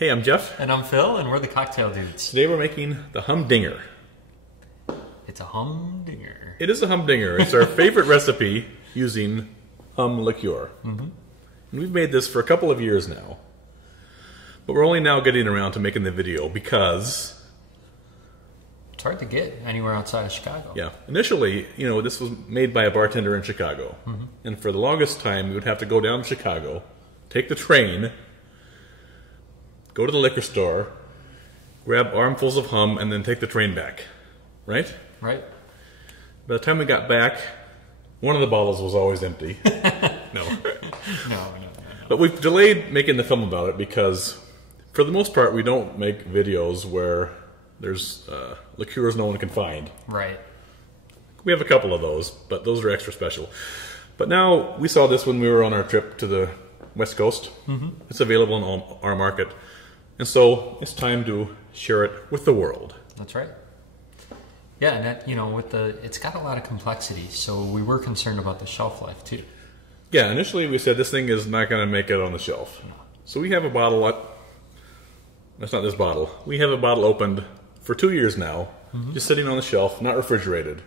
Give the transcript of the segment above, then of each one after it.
Hey, I'm Jeff. And I'm Phil, and we're the Cocktail Dudes. Today we're making the HumDinger. It's a HumDinger. It is a HumDinger. It's our favorite recipe using hum liqueur. And we've made this for a couple of years now. But we're only now getting around to making the video because... It's hard to get anywhere outside of Chicago. Yeah. Initially, this was made by a bartender in Chicago. And for the longest time, we would have to go down to Chicago, take the train, go to the liquor store, grab armfuls of hum, and then take the train back. Right? Right. By the time we got back, one of the bottles was always empty. No. No. But we've delayed making the film about it because, for the most part, we don't make videos where there's liqueurs no one can find. Right. We have a couple of those, but those are extra special. But now, we saw this when we were on our trip to the West Coast. It's available in our market. And so, it's time to share it with the world. That's right. Yeah, and that, it's got a lot of complexity, so we were concerned about the shelf life, too. Yeah, initially we said this thing is not going to make it on the shelf. So we have a bottle, that's not this bottle. We have a bottle opened for 2 years now, just sitting on the shelf, not refrigerated.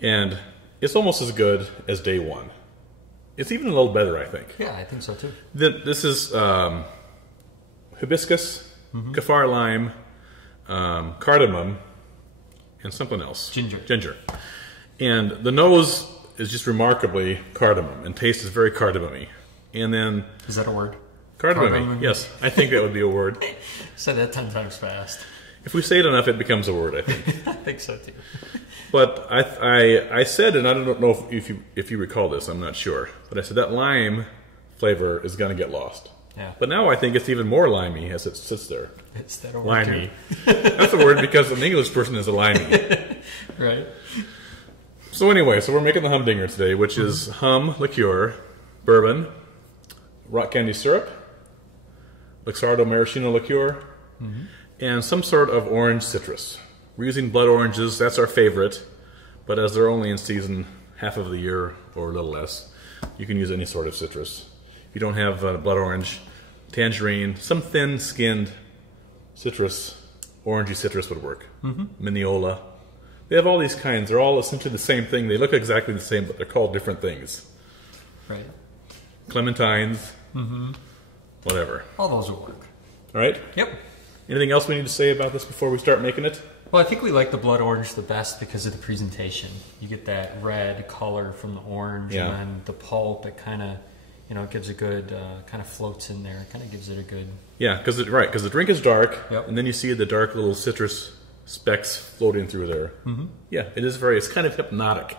And it's almost as good as day one. It's even a little better, I think. Yeah, I think so, too. This is hibiscus, kaffir lime, cardamom, and something else. Ginger. And the nose is just remarkably cardamom, and taste is very cardamomy. And then... Is that a word? Cardamomy, yes. I think that would be a word. Said that 10 times fast. If we say it enough, it becomes a word, I think. I think so, too. But I said, and I don't know if you recall this, I'm not sure, but I said that lime flavor is going to get lost. Yeah. But now I think it's even more limey as it sits there. It's that word limey. That's a word because an English person is a limey. Right. So anyway, we're making the HumDinger today, which is hum liqueur, bourbon, rock candy syrup, Luxardo maraschino liqueur, and some sort of orange citrus. We're using blood oranges. That's our favorite, but as they're only in season half of the year or a little less, you can use any sort of citrus. If you don't have blood orange, tangerine, some thin-skinned citrus, orangey citrus would work. Mineola. They have all these kinds. They're all essentially the same thing. They look exactly the same, but they're called different things. Right. Clementines. Whatever. All those will work. All right? Yep. Anything else we need to say about this before we start making it? Well, I think we like the blood orange the best because of the presentation. You get that red color from the orange, and then the pulp, it kind of... it gives a good, kind of floats in there. It kind of gives it a good... Yeah, because the drink is dark, and then you see the dark little citrus specks floating through there. Yeah, it's kind of hypnotic.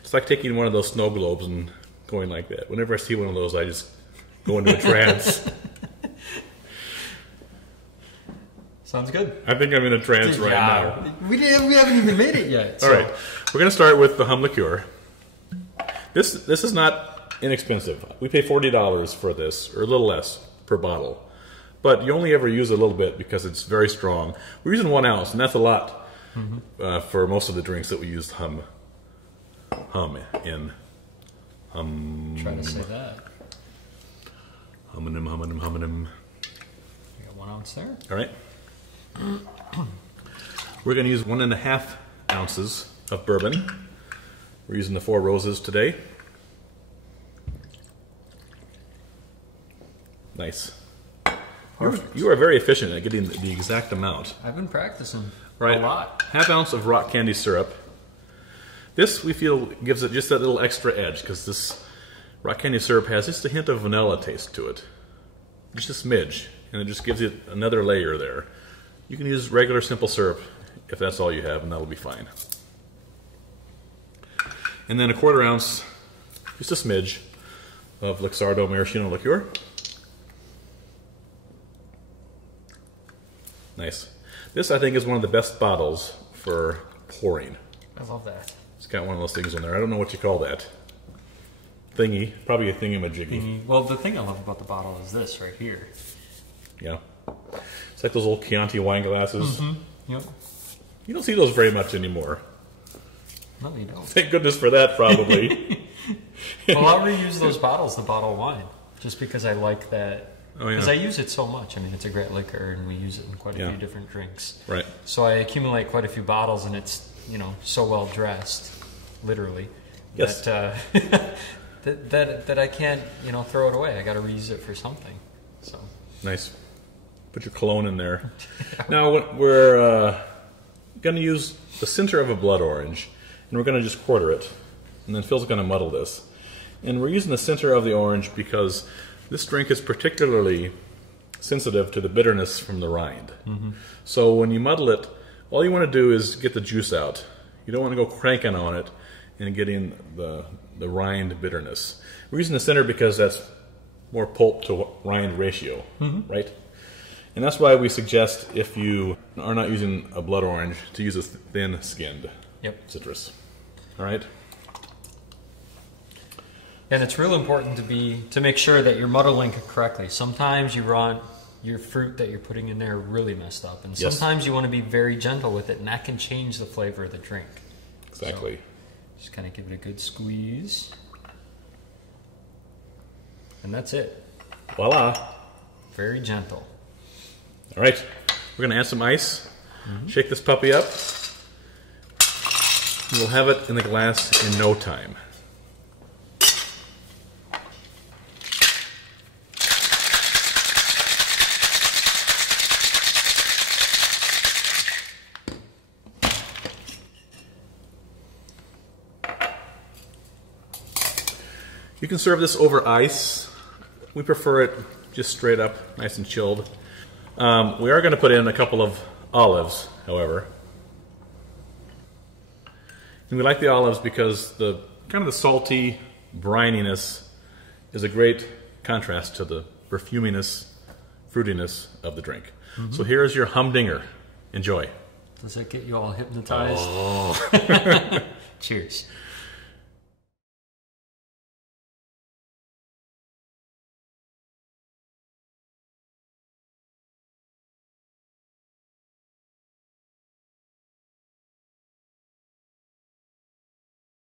It's like taking one of those snow globes and going like that. Whenever I see one of those, I just go into a trance. Sounds good. I think I'm in a trance right now. We haven't even made it yet. So. All right, we're going to start with the hum liqueur. This is not inexpensive. We pay $40 for this, or a little less per bottle. But you only ever use a little bit because it's very strong. We're using 1 ounce, and that's a lot for most of the drinks that we use hum in. Try to say that. Homonym. We got 1 ounce there. All right. We're going to use 1.5 ounces of bourbon. We're using the Four Roses today. Nice. Perfect. You are very efficient at getting the exact amount. I've been practicing a Right. lot. 1/2 ounce of rock candy syrup. This, we feel, gives it just that little extra edge because this rock candy syrup has just a hint of vanilla taste to it. Just a smidge. And it just gives it another layer there. You can use regular simple syrup if that's all you have, and that'll be fine. And then 1/4 ounce, just a smidge, of Luxardo maraschino liqueur. Nice. This, I think, is one of the best bottles for pouring. I love that. It's got one of those things in there. I don't know what you call that. Thingy. Probably a thingy-majiggy. Well, the thing I love about the bottle is this right here. Yeah. It's like those old Chianti wine glasses. Yep. You don't see those very much anymore. No, you don't. Thank goodness for that, probably. Well, I'll reuse those bottles to bottle wine. Just because I like that Oh, yeah. Because I use it so much. I mean, it's a great liquor, and we use it in quite a Yeah. few different drinks. Right. So I accumulate quite a few bottles, and it's, you know, so well dressed, literally, Yes. that that I can't, you know, throw it away. I got to reuse it for something. So Nice. Put your cologne in there. Now we're going to use the center of a blood orange, and we're going to just quarter it. And then Phil's going to muddle this. And we're using the center of the orange because this drink is particularly sensitive to the bitterness from the rind. Mm-hmm. So when you muddle it, all you want to do is get the juice out. You don't want to go cranking on it and getting the rind bitterness. We're using the center because that's more pulp to rind ratio, right? And that's why we suggest, if you are not using a blood orange, to use a thin-skinned citrus. All right? And it's real important to make sure that you're muddling it correctly. Sometimes you want your fruit that you're putting in there really messed up, and sometimes you want to be very gentle with it, and that can change the flavor of the drink. Exactly. So just kind of give it a good squeeze, and that's it. Voila. Very gentle. All right. We're going to add some ice. Shake this puppy up. We'll have it in the glass in no time. You can serve this over ice. We prefer it just straight up, nice and chilled. We are going to put in a couple of olives, however. And we like the olives because the kind of the salty brininess is a great contrast to the perfuminess, fruitiness of the drink. So here's your HumDinger. Enjoy. Does that get you all hypnotized? Oh. Cheers.